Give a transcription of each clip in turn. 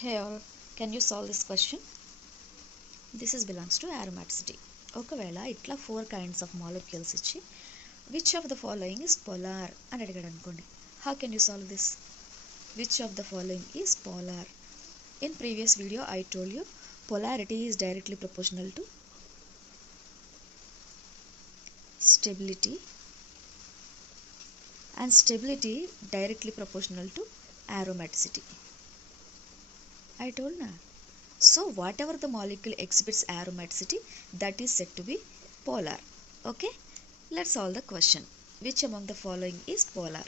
Hey all, can you solve this question? This is belongs to aromaticity. ఒకవేళ ఇట్లా 4 kinds of molecules ఇచ్చి which of the following is polar అని అడిగాడు అనుకోండి. How can you solve this? Which of the following is polar? In previous video I told you polarity is directly proportional to stability and stability directly proportional to aromaticity. I told na. So whatever the molecule exhibits aromaticity, that is said to be polar. Okay, let's solve the question. Which among the following is polar?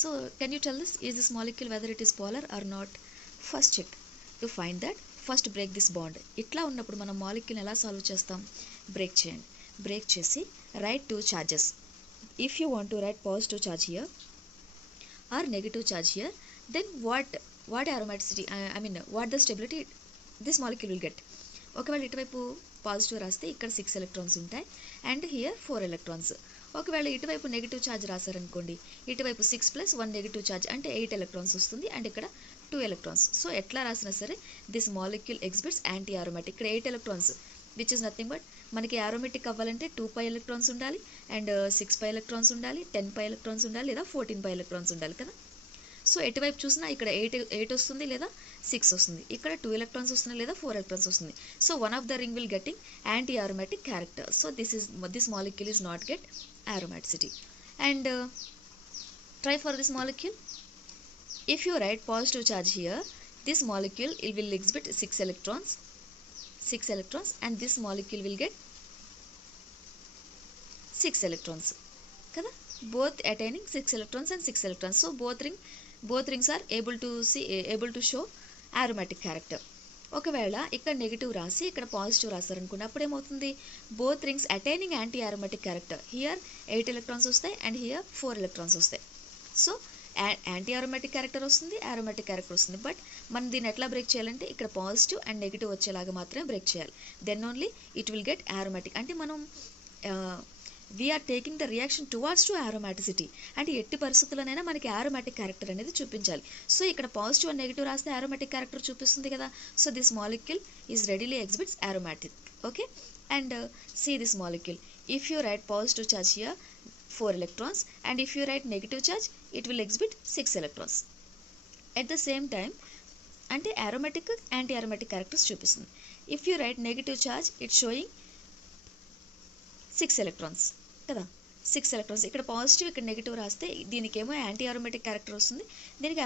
So can you tell us, is this molecule whether it is polar or not? First check. To find that, first break this bond. Itla ఉన్నప్పుడు మనం molecule ఎలా solve చేస్తాం? Break చేయండి. Break చేసి write two charges. If you want to write positive charge here or negative charge here, then what aromaticity, what the stability this molecule will get. ఒకవేళ ఇటువైపు positive రాస్తే ఇక్కడ 6 ఎలక్ట్రాన్స్ ఉంటాయి and here 4 electrons. ఒకవేళ ఇటువైపు negative charge రాశారనుకోండి, ఇటువైపు 6 + 1 negative charge అంటే 8 electrons వస్తుంది అండ్ ఇక్కడ 2 ఎలక్ట్రాన్స్. సో ఎట్లా రాసినా సరే this molecule exhibits anti aromatic. ఇక్కడ 8 electrons which is nothing but మనకి ఆరోమాటిక్ అవ్వాలంటే 2 పై ఎలక్ట్రాన్స్ ఉండాలి అండ్ 6 పై ఎలక్ట్రాన్స్ ఉండాలి, 10 పై ఎలక్ట్రాన్స్ ఉండాలి లేదా 14 పై ఎలక్ట్రాన్స్ ఉండాలి కదా. సో ఎటువైపు చూసినా ఇక్కడ 8 వస్తుంది లేదా 6 వస్తుంది, ఇక్కడ 2 ఎలక్ట్రాన్స్ వస్తుంది లేదా 4 ఎలక్ట్రాన్స్ వస్తుంది. So one of the ring will getting anti aromatic character. So this molecule is not get aromaticity. And try for this molecule. If you write positive charge here, this molecule will exhibit 6 electrons and this molecule will get 6 electrons kada, both attaining 6 electrons and 6 electrons. So both rings are able to show aromatic character. ఒకవేళ ఇక్కడ negative రాసి ఇక్కడ positive రాశారనుకోండి, అప్పుడు ఏమవుతుంది, both rings attaining anti aromatic character. Here 8 electrons వస్తాయి and here 4 electrons వస్తాయి. So anti aromatic character వస్తుంది, aromatic character వస్తుంది. బట్ మనం దీన్ని ఎట్లా బ్రేక్ చేయాలంటే ఇక్కడ పాజిటివ్ అండ్ నెగిటివ్ వచ్చేలాగా మాత్రమే బ్రేక్ చేయాలి. Then only it will get aromatic. అంటే మనం we're taking the reaction towards to aromaticity. అంటే ఎట్టి పరిస్థితుల్లోనైనా మనకి ఆరోమాటిక్ క్యారెక్టర్ అనేది చూపించాలి. సో ఇక్కడ పాజిటివ్ అండ్ నెగిటివ్ రాస్తే ఆరోమాటిక్ క్యారెక్టర్ చూపిస్తుంది కదా. So this molecule is readily exhibits aromatic. Okay, and see this molecule. If you write positive charge here 4 electrons and if you write negative charge it will exhibit 6 electrons. At the same time అంటే aromatic anti aromatic characters చూపిస్తుంది. If you write negative charge it's showing 6 electrons కదా, 6 electrons. ఇక్కడ positive ఇక్కడ negative రాస్తే దీనికేమో anti aromatic character వస్తుంది, దీనికి